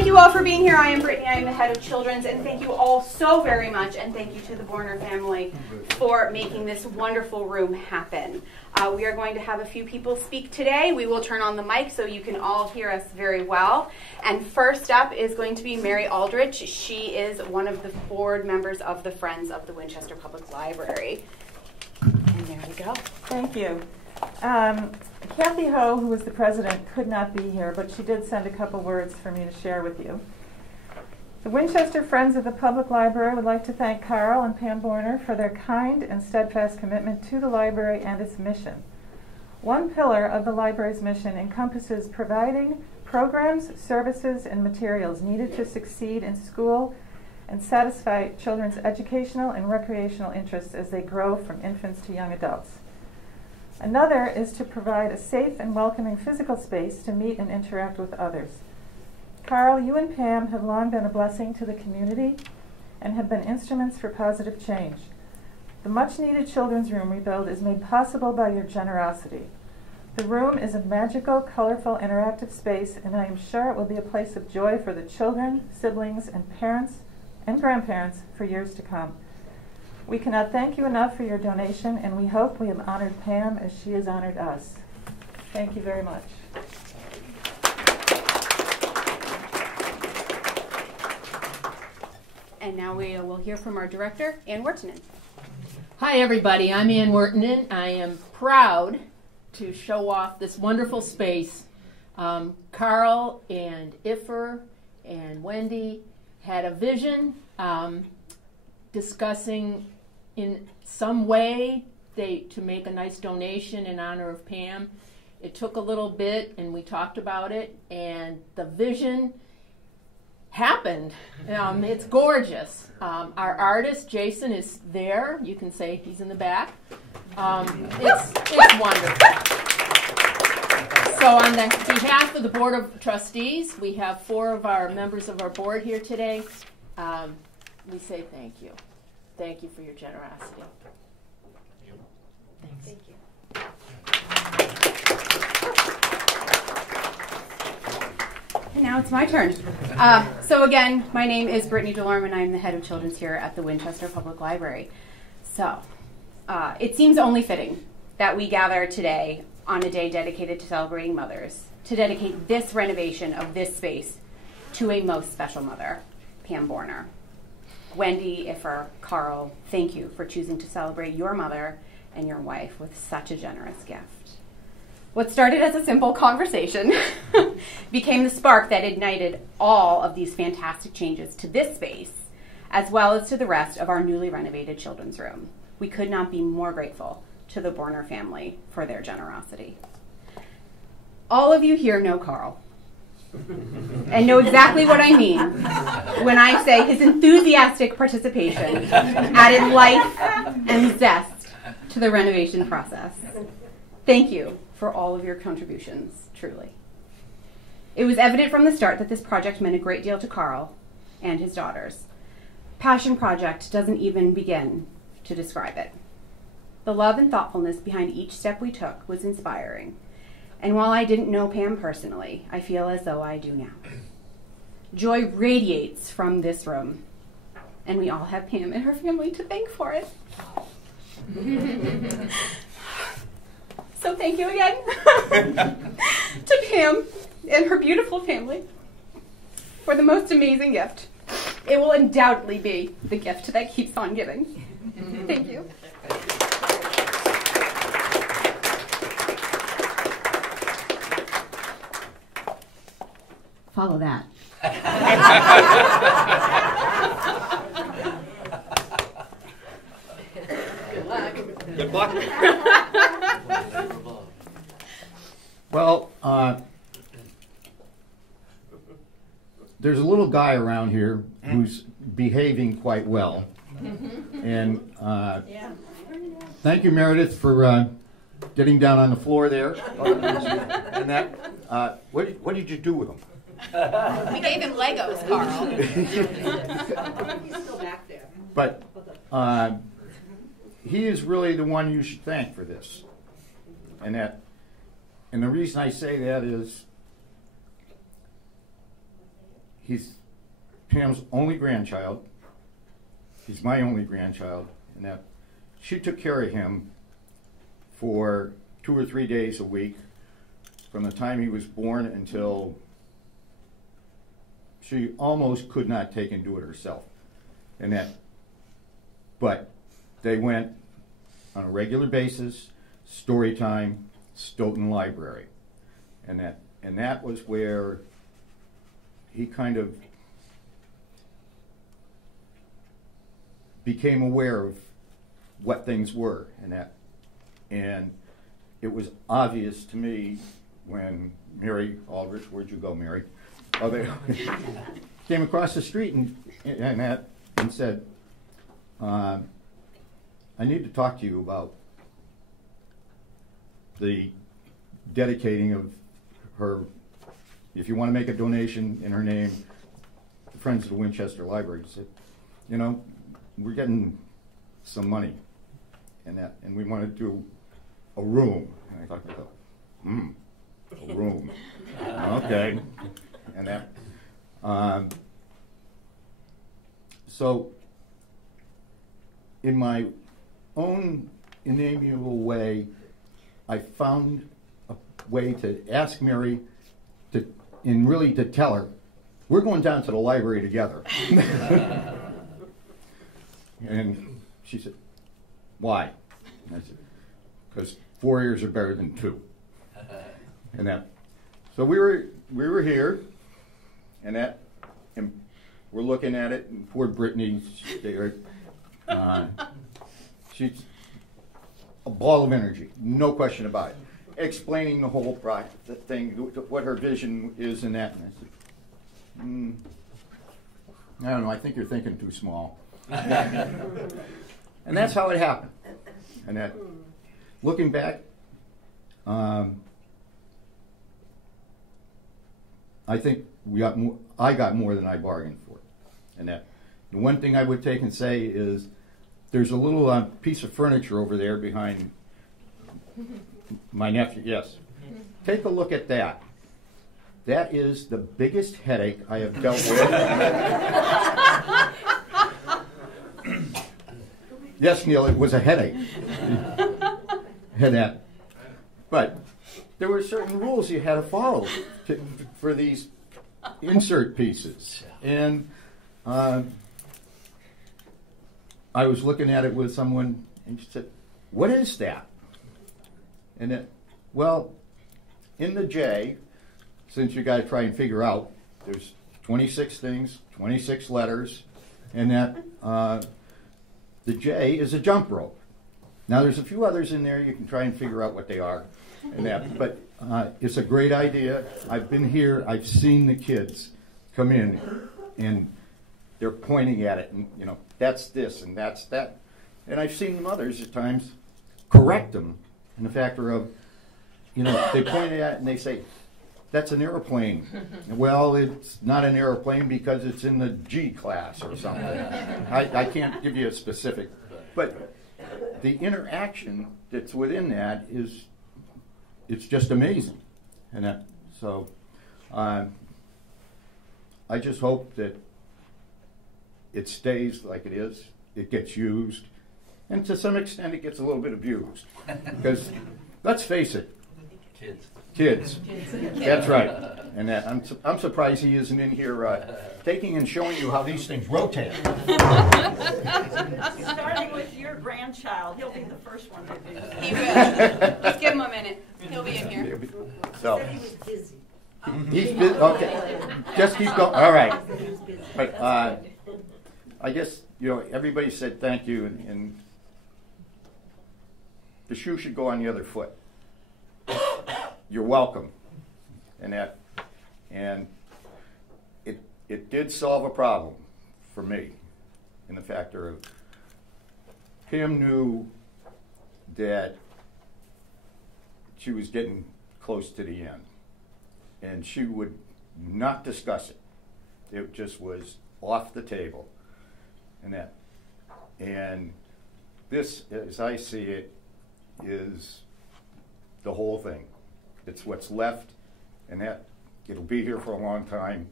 thank you all for being here. I am Brittany. I am the head of Children's, and thank you all so very much, and thank you to the Borner family for making this wonderful room happen. We are going to have a few people speak today. We will turn on the mic so you can all hear us very well. And first up is going to be Mary Aldrich. She is one of the board members of the Friends of the Winchester Public Library. And there we go. Thank you. Kathy Ho, who was the president, could not be here, but she did send a couple words for me to share with you. The Winchester Friends of the Public Library would like to thank Carl and Pam Borner for their kind and steadfast commitment to the library and its mission. One pillar of the library's mission encompasses providing programs, services, and materials needed to succeed in school and satisfy children's educational and recreational interests as they grow from infants to young adults. Another is to provide a safe and welcoming physical space to meet and interact with others. Carl, you and Pam have long been a blessing to the community and have been instruments for positive change. The much-needed children's room rebuild is made possible by your generosity. The room is a magical, colorful, interactive space, and I am sure it will be a place of joy for the children, siblings, and parents and grandparents for years to come. We cannot thank you enough for your donation, and we hope we have honored Pam as she has honored us. Thank you very much. And now we will hear from our director, Ann Wortinen. Hi everybody, I'm Ann Wortinen. I am proud to show off this wonderful space. Carl and Iffer and Wendy had a vision discussing in some way to make a nice donation in honor of Pam. It took a little bit and we talked about it, and the vision happened. It's gorgeous. Our artist, Jason, is there. You can say he's in the back. It's wonderful. So on behalf of the Board of Trustees, we have 4 of our members of our board here today. We say thank you. Thank you for your generosity. Thanks. Thank you. And now it's my turn. So again, my name is Brittany Delorme, and I'm the head of Children's here at the Winchester Public Library. So it seems only fitting that we gather today on a day dedicated to celebrating mothers, to dedicate this renovation of this space to a most special mother, Pam Borner. Wendy, Iffer, Carl, thank you for choosing to celebrate your mother and your wife with such a generous gift. What started as a simple conversation became the spark that ignited all of these fantastic changes to this space, as well as to the rest of our newly renovated children's room. We could not be more grateful to the Borner family for their generosity. All of you here know Carl and know exactly what I mean when I say his enthusiastic participation added life and zest to the renovation process. Thank you for all of your contributions, truly. It was evident from the start that this project meant a great deal to Carl and his daughters. Passion project doesn't even begin to describe it. The love and thoughtfulness behind each step we took was inspiring. And while I didn't know Pam personally, I feel as though I do now. Joy radiates from this room, and we all have Pam and her family to thank for it. So thank you again to Pam and her beautiful family for the most amazing gift. It will undoubtedly be the gift that keeps on giving. Thank you. Follow that. Good luck. Good luck. Well, there's a little guy around here who's behaving quite well. And thank you, Meredith, for getting down on the floor there. And that, what did you do with him? We gave him Legos, Carl. He's still back there. But he is really the one you should thank for this. And the reason I say that is he's Pam's only grandchild. He's my only grandchild, and that she took care of him for 2 or 3 days a week from the time he was born until she almost could not take and do it herself. And that, but they went on a regular basis, story time, Stoughton Library. And that was where he kind of became aware of what things were, and it was obvious to me when Mary Aldrich, where'd you go, Mary? Oh, they came across the street and said, I need to talk to you about the dedicating of her, if you want to make a donation in her name, the Friends of the Winchester Library. Said, you know, we're getting some money and we want to do a room. And I thought, a room. Okay. And that, so in my own inamiable way, I found a way to ask Mary to tell her, we're going down to the library together. And she said, why? And I said, because 4 years are better than 2. And so we were here, and we're looking at it, and poor Brittany, she's a ball of energy, no question about it, explaining the whole thing, what her vision is in that. And I said, I don't know, I think you're thinking too small. And that's how it happened. And looking back, I think I got more than I bargained for. And the one thing I would take and say is, there's a little piece of furniture over there behind my nephew. Yes. Take a look at that. That is the biggest headache I have dealt with. Yes, Neil, it was a headache. But there were certain rules you had to follow for these insert pieces. And I was looking at it with someone, and she said, what is that? And well, in the J, since you got to try and figure out, there's 26 things, 26 letters, and the J is a jump rope. Now there's a few others in there, you can try and figure out what they are, but it's a great idea. I've been here, I've seen the kids come in, and they're pointing at it, and that's this and that's that. And I've seen the mothers at times correct them in the factor of, they point at it and they say, that's an airplane. Well, it's not an airplane because it's in the G class or something. I can't give you a specific, but the interaction that's within that it's just amazing. And so I just hope that it stays like it is, it gets used, and to some extent it gets a little bit abused. Because, let's face it, kids. That's right. And I'm surprised he isn't in here taking and showing you how these things rotate. Starting with your grandchild, he'll be the first one to do that. He will. Let's give him a minute. He'll be in here. So, He was busy. he's busy. Okay. Just keep going. All right. But I guess, everybody said thank you, and the shoe should go on the other foot. You're welcome. And it did solve a problem for me in the factor of Pam knew that she was getting close to the end, and she would not discuss it. It just was off the table. And this, as I see it, is the whole thing. It's what's left, and it'll be here for a long time.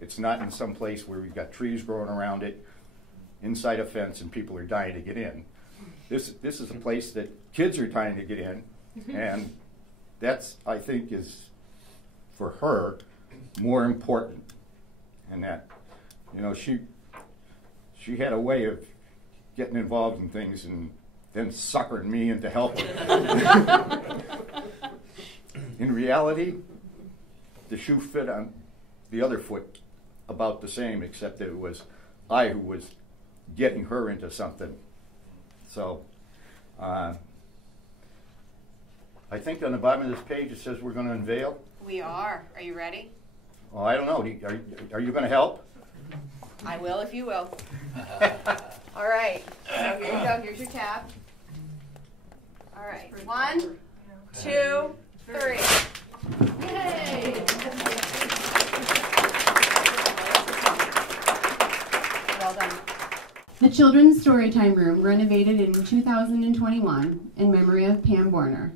It's not in some place where we've got trees growing around it, inside a fence, and people are dying to get in. This is a place that kids are dying to get in, and that's, I think, is for her more important. And that, you know, she had a way of getting involved in things and then suckering me into helping. In reality, the shoe fit on the other foot about the same, except that it was I who was getting her into something. So I think on the bottom of this page it says we're going to unveil. We are. Are you ready? Well, I don't know. Are you going to help? I will if you will. All right. So here you go. Here's your tab. All right. 1, 2, 3. Yay! Well done. The Children's Storytime Room renovated in 2021 in memory of Pam Borner,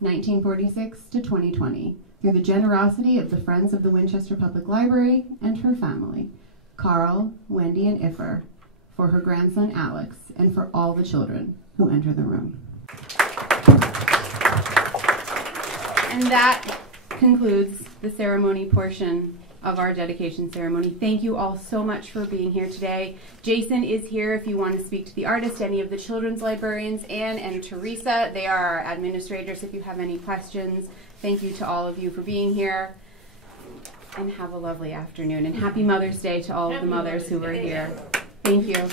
1946 to 2020, through the generosity of the Friends of the Winchester Public Library and her family, Carl, Wendy, and Iffer, for her grandson Alex, and for all the children who enter the room. And that concludes the ceremony portion of our dedication ceremony. Thank you all so much for being here today. Jason is here if you want to speak to the artist, any of the children's librarians, Anne and Teresa. They are our administrators if you have any questions. Thank you to all of you for being here. And have a lovely afternoon. And happy Mother's Day to all of the mothers who were here. Thank you.